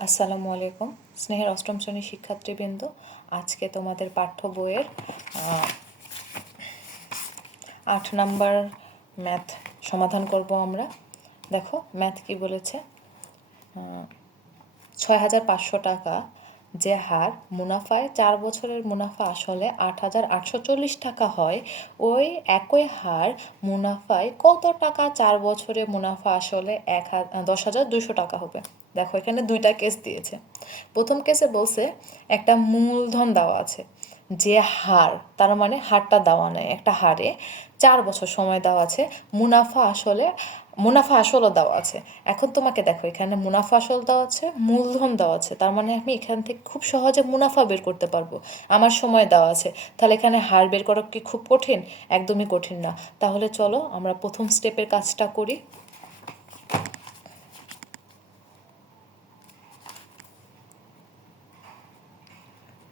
আসসালামু আলাইকুম স্নেহের অষ্টম শ্রেণীর শিক্ষার্থীবৃন্দ, আজকে তোমাদের পাঠ্য বইয়ের 8 নাম্বার ম্যাথ সমাধান করব আমরা। দেখো ম্যাথ কি বলেছে। ৬,৫০০ টাকা যে হার মুনাফায় 4 বছরের মুনাফা আসলে 8,840 টাকা হয়, ওই একই হার মুনাফায় কত টাকা 4 বছরে মুনাফা আসলে 10,200 টাকা হবে। দেখো এখানে দুইটা কেস দিয়েছে। প্রথম কেসে বলছে একটা মূলধন দেওয়া আছে, যে হার, তার মানে হারটা দেওয়া নেই, একটা হারে 4 বছর সময় দেওয়া আছে, মুনাফা আসলও দেওয়া আছে। এখন তোমাকে দেখো এখানে মুনাফা আসল দেওয়া আছে, মূলধন দেওয়া আছে, তার মানে আমি এখান থেকে খুব সহজে মুনাফা বের করতে পারবো। আমার সময় দেওয়া আছে, তাহলে এখানে হার বের করা কি খুব কঠিন? একদমই কঠিন না। তাহলে চলো আমরা প্রথম স্টেপের কাজটা করি।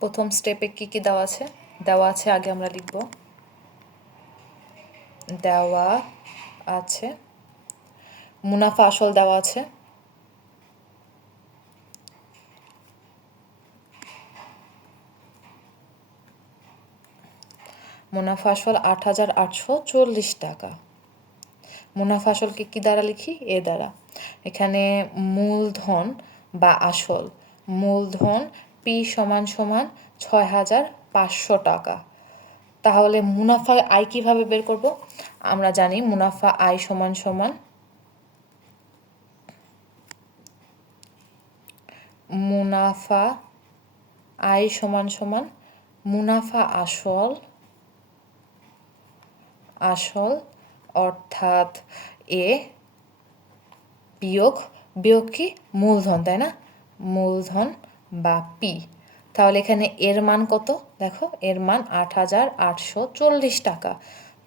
প্রথম স্টেপে কি কি দেওয়া আছে? দেওয়া আছে, আগে আমরা লিখব, দেওয়া আছে মুনাফা আসল দেওয়া আছে, মুনাফা আসল 8,840 টাকা। মুনাফা আসলকে কি দ্বারা লিখি? এ দ্বারা। এখানে মূলধন বা আসল, মূলধন পি সমান সমান 6,500 টাকা। তাহলে মুনাফা আয় কিভাবে বের করব? আমরা জানি মুনাফা আয় সমান সমান মুনাফা আয় সমান সমান মুনাফা আসল অর্থাৎ এ বিয়োগ কি? মূলধন, তাই না? মূলধন বা পি। তাহলে এখানে এর মান কত? দেখো এর মান 8,840 টাকা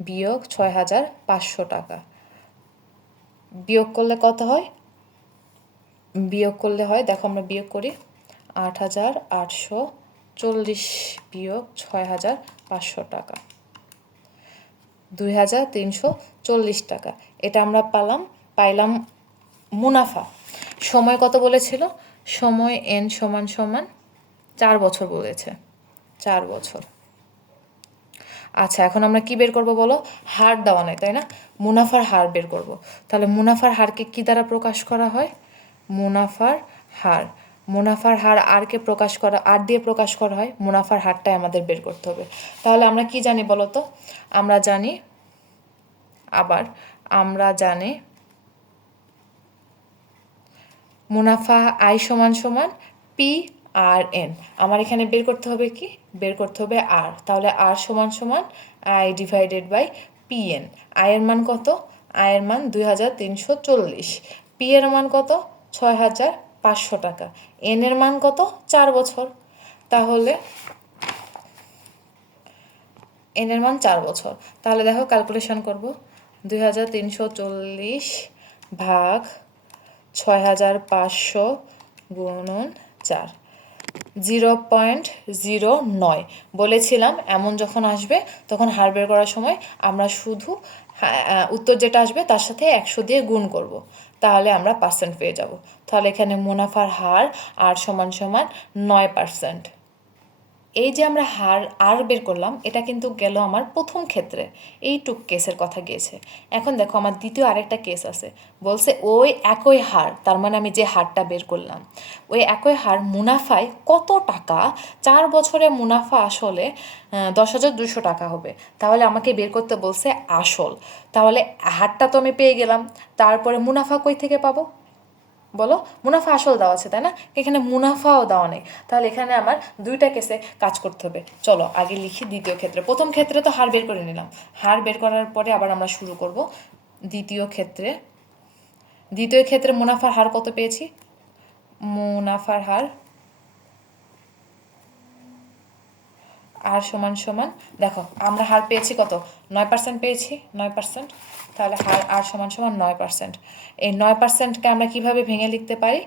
বিয়োগ 6,500 টাকা। বিয়োগ করলে কত হয়? দেখো আমরা বিয়োগ করি, 8,840 বিয়োগ 6,500 টাকা, 2,340 টাকা। এটা আমরা পাইলাম মুনাফা। সময় কত বলেছিল? সময় এন সমান সমান 4 বছর বলেছে, 4 বছর। আচ্ছা, এখন আমরা কি বের করব বলো? হার দেওয়া নাই, তাই না? মুনাফার হার বের করব। তাহলে মুনাফার হারকে কি দ্বারা প্রকাশ করা হয়? মুনাফার হার আর দিয়ে প্রকাশ করা হয়। মুনাফার হারটাই আমাদের বের করতে হবে। তাহলে আমরা কি জানি বলো তো? আমরা জানি মুনাফা আই সমান সমান পি আর এন। আমার এখানে বের করতে হবে কি? বের করতে হবে আর। তাহলে আর সমান সমান I divided by P N. আয়ের মান কত? আয়ের মান 2,340। পি এর মান কত? 6,500 টাকা। এন এর মান কত? 4 বছর। তাহলে এন এর মান 4 বছর। তাহলে দেখো ক্যালকুলেশন করব, 2,340 ভাগ 6,500 গুণন 4, 0.09। বলেছিলাম এমন যখন আসবে তখন হার বের করার সময় আমরা শুধু উত্তর যেটা আসবে তার সাথে 100 দিয়ে গুণ করব, তাহলে আমরা পার্সেন্ট পেয়ে যাব। তাহলে এখানে মুনাফার হার আর সমান সমান 9%। এই যে আমরা আর বের করলাম, এটা কিন্তু গেল আমার প্রথম ক্ষেত্রে, এইটুক কেসের কথা গিয়েছে। এখন দেখো আমার দ্বিতীয় আরেকটা কেস আছে। বলছে ওই একই হার, তার মানে আমি যে হারটা বের করলাম, ওই একই হার মুনাফায় কত টাকা 4 বছরে মুনাফা আসলে 10,200 টাকা হবে। তাহলে আমাকে বের করতে বলছে আসল। তাহলে হারটা তো আমি পেয়ে গেলাম, তারপরে মুনাফা কই থেকে পাবো বলো? মুনাফা আসল দেওয়া আছে, তাই না? এখানে মুনাফাও দেওয়া নেই। তাহলে এখানে আমার দুইটা কেসে কাজ করতে হবে। চলো আগে লিখি দ্বিতীয় ক্ষেত্রে। প্রথম ক্ষেত্রে তো হার বের করে নিলাম, হার বের করার পরে আবার আমরা শুরু করব দ্বিতীয় ক্ষেত্রে মুনাফার হার কত পেয়েছি? মুনাফার হার আর সমান সমান, দেখো আমরা হার পেয়েছি কত? 9% পেয়েছি, 9%। তাহলে হার আর সমান সমান 9%। এই 9%কে আমরা কিভাবে ভেঙে লিখতে পারি?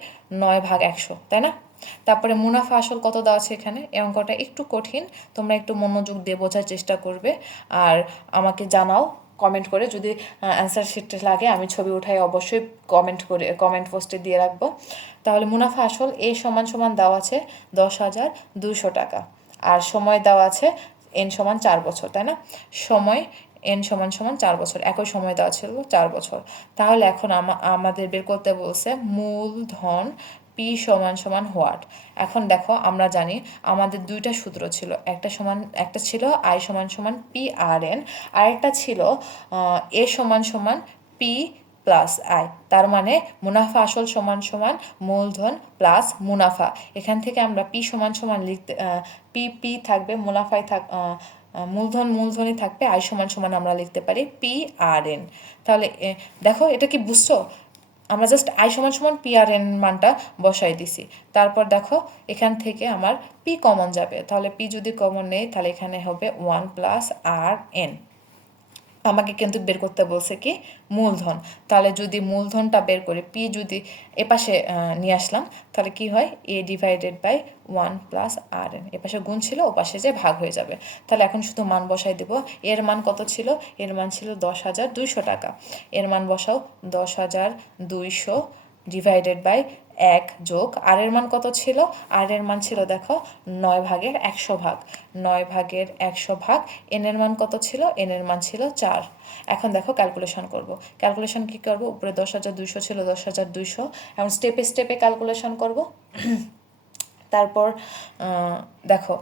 9/100, তাই না? তারপরে মুনাফা আসল কত দেওয়া আছে এখানে? এই অঙ্কটা একটু কঠিন, তোমরা একটু মনোযোগ দিয়ে বোঝার চেষ্টা করবে আর আমাকে জানাও কমেন্ট করে, যদি অ্যান্সার শিট লাগে আমি ছবি উঠাই অবশ্যই কমেন্ট পোস্টে দিয়ে রাখবো। তাহলে মুনাফা আসল এ সমান সমান দেওয়া আছে 10,200 টাকা, আর সময় দেওয়া আছে n সমান 4 বছর, তাই না? সময় n সমান সমান 4 বছর, একই সময় দেওয়া ছিল 4 বছর। তাহলে এখন আমাদের বের করতে বলছে মূলধন P সমান সমান হোয়াট। এখন দেখো আমরা জানি আমাদের দুইটা সূত্র ছিল, একটা ছিল I সমান সমান PRN, আরেকটা ছিল A সমান সমান P প্লাস আই। তার মানে মুনাফা আসল সমান সমান মূলধন প্লাস মুনাফা। এখান থেকে আমরা পি সমান সমান লিখতে পি থাকবে, মুনাফায় মূলধনই থাকবে, আই সমান সমান আমরা লিখতে পারি PRN। তাহলে দেখো এটা কি বুঝছো? আমরা জাস্ট আই সমান সমান PRN মানটা বসাই দিছি। তারপর দেখো এখান থেকে আমার পি কমন যাবে, তাহলে পি যদি কমন নেই তাহলে এখানে হবে 1 প্লাস RN। আমাকে কিন্তু বের করতে বলছে কি মূলধন, তাহলে যদি মূলধনটা বের করে পি যদি এপাশে নিয়ে আসলাম তাহলে কি হয় A divided by 1 plus RN, এপাশে গুণ ছিল ওপাশে যে ভাগ হয়ে যাবে। তাহলে এখন শুধু মান বসাই দেব। এর মান কত ছিল? এর মান ছিল 10,200 টাকা। এর মান বসাও 10,200 ডিভাইডেড বাই 1 যোগ আর এর মান কত ছিল? আর এর মান ছিল দেখো 9/100 ভাগ, 9/100 ভাগ। এন এর মান কত ছিল? এন এর মান ছিল 4। এখন দেখো ক্যালকুলেশন করব। ক্যালকুলেশন কি করব? উপরে 10,200 ছিল, 10,200 এখন স্টেপে স্টেপে ক্যালকুলেশন করব। তারপর দেখো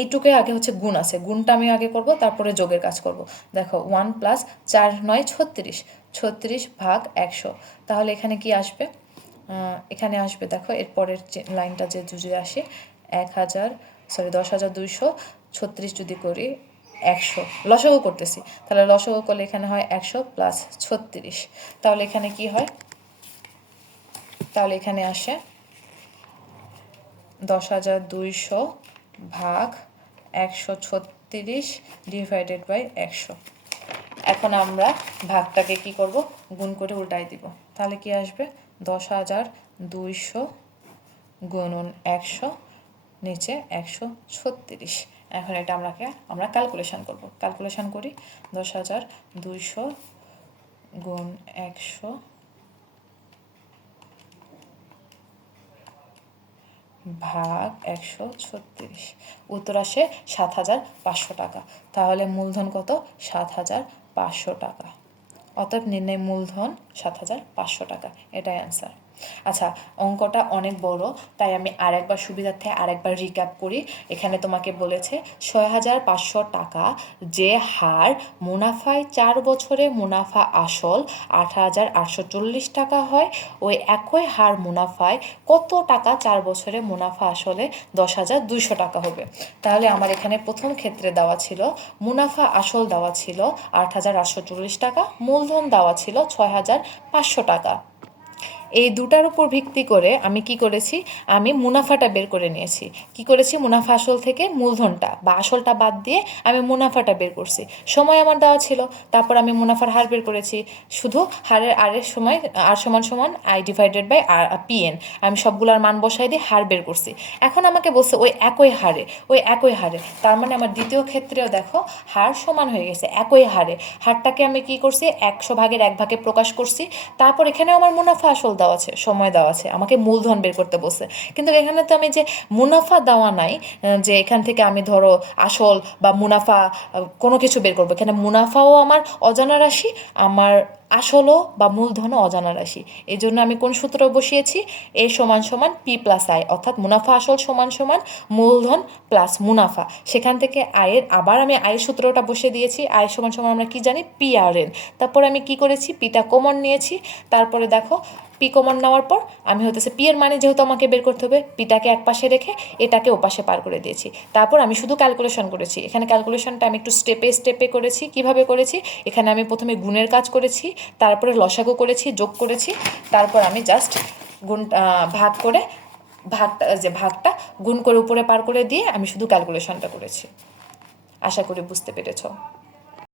এইটুকে আগে হচ্ছে গুণ আছে, গুণটা আমি আগে করব, তারপরে যোগের কাজ করব। দেখো 1 প্লাস 4 9 36, 36 ভাগ 100। তাহলে এখানে কি আসবে? এখানে আসবে দেখো এরপরের লাইনটা যে যদি আসে 10,236 যদি করি 100, লসাগু করতেছি, তাহলে লসাগু করলে এখানে হয় 100 প্লাস 36। তাহলে এখানে কি হয়? তাহলে এখানে আসে 10,200 ভাগ 136 ডিভাইডেড বাই 100। এখন আমরা ভাগটাকে কি করব? গুণ করে উল্টাই দিব। তাহলে কি আসবে? 10,200 গুণন 100 নিচে 136। এখন এটা আমরা ক্যালকুলেশন করব। ক্যালকুলেশন করি 10,200 গুণ 100 ভাগ 136, উত্তর আসে 7,500 টাকা। তাহলে মূলধন কত? 7,500 টাকা। অতএব নির্ণয় মূলধন 7,500 টাকা, এটাই অ্যান্সার। আচ্ছা, অঙ্কটা অনেক বড়, তাই আমি আরেকবার সুবিধার্থে আরেকবার রিক্যাপ করি। এখানে তোমাকে বলেছে 6,500 টাকা যে হার মুনাফায় 4 বছরে মুনাফা আসল 8,840 টাকা হয়, ওই একই হার মুনাফায় কত টাকা 4 বছরে মুনাফা আসলে 10,200 টাকা হবে। তাহলে আমার এখানে প্রথম ক্ষেত্রে দেওয়া ছিল মুনাফা আসল দেওয়া ছিল 8,840 টাকা, মূলধন দেওয়া ছিল 6,500 টাকা। এই দুটার উপর ভিত্তি করে আমি কি করেছি? আমি মুনাফাটা বের করে নিয়েছি। কি করেছি? মুনাফা আসল থেকে মূলধনটা বা আসলটা বাদ দিয়ে আমি মুনাফাটা বের করছি। সময় আমার দেওয়া ছিল, তারপর আমি মুনাফার হার বের করেছি। শুধু হারের সময় আর সমান সমান আই ডিভাইডেড বাই PN, আমি সবগুলোর মান বসাই দিয়ে হার বের করছি। এখন আমাকে বলছে ওই একই হারে, তার মানে আমার দ্বিতীয় ক্ষেত্রেও দেখো হার সমান হয়ে গেছে, একই হারে। হারটাকে আমি কি করছি? 100/1 প্রকাশ করছি। তারপর এখানেও আমার মুনাফা আসল দেওয়া আছে, সময় দেওয়া আছে, আমাকে মূলধন বের করতে বলছে। কিন্তু এখানে তো আমি যে মুনাফা দেওয়া নাই যে এখান থেকে আমি ধরো আসল বা মুনাফা কোনো কিছু বের করবো। এখানে মুনাফাও আমার অজানা রাশি, আমার আসলও বা মূলধনও অজানা রাশি। এই জন্য আমি কোন সূত্র বসিয়েছি? এ সমান সমান পি প্লাস আই, অর্থাৎ মুনাফা আসল সমান সমান মূলধন প্লাস মুনাফা। সেখান থেকে আবার আমি আয়ের সূত্রটা বসিয়ে দিয়েছি। আয় সমান সমান আমরা কি জানি? PRN। তারপর আমি কি করেছি? পিটা কমন নিয়েছি। তারপরে দেখো পি কমন নেওয়ার পর আমি হতেছে পি এর মানে যেহেতু আমাকে বের করতে হবে, পিটাকে এক পাশে রেখে এটাকে ওপাশে পার করে দিয়েছি। তারপর আমি শুধু ক্যালকুলেশন করেছি। এখানে ক্যালকুলেশনটা আমি একটু স্টেপে স্টেপে করেছি। কিভাবে করেছি? এখানে আমি প্রথমে গুণের কাজ করেছি, তারপরে লসাগু করেছি, যোগ করেছি, তারপর আমি জাস্ট ভাগটা গুণ করে উপরে পার করে দিয়ে আমি শুধু ক্যালকুলেশনটা করেছি। আশা করি বুঝতে পেরেছ।